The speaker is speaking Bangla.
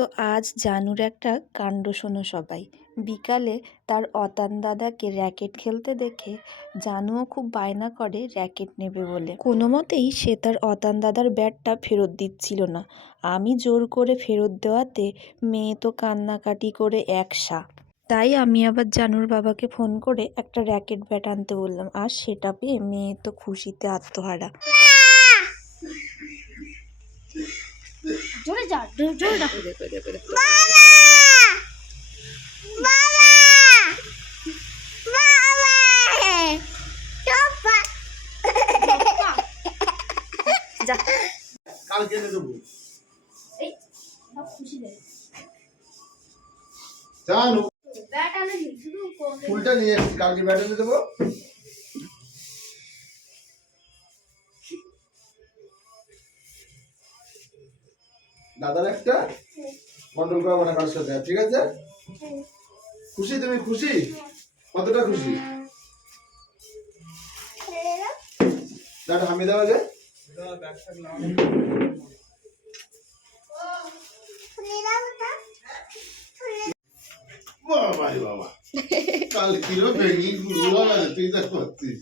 তো আজ জানুর একটা কাণ্ড শোনো সবাই। বিকালে তার অতান দাদাকে র্যাকেট খেলতে দেখে জানুও খুব বায়না করে র্যাকেট নেবে বলে। কোনো মতেই সে তার অতান দাদার ব্যাটটা ফেরত দিচ্ছিল না। আমি জোর করে ফেরত দেওয়াতে মেয়ে তো কান্নাকাটি করে একসা। তাই আমি আবার জানুর বাবাকে ফোন করে একটা র্যাকেট ব্যাট আনতে বললাম, আর সেটা পেয়ে মেয়ে তো খুশিতে আত্মহারা। জোরে যা, জোরে ডাকো। কালকে এনে দেবো। জানো ফুলটা নিয়ে এসেছি, কালকে ব্যাট এনে দেবো। দাদার একটা কন্ট্রোল করা মানে কারোর সাথে, ঠিক আছে? খুশি তুমি? খুশি? কতটা খুশি? দাদা হামি দাও আগে। বাবা বাবা কাল কিলো ভেঙে গুলো তুই তা করছিস।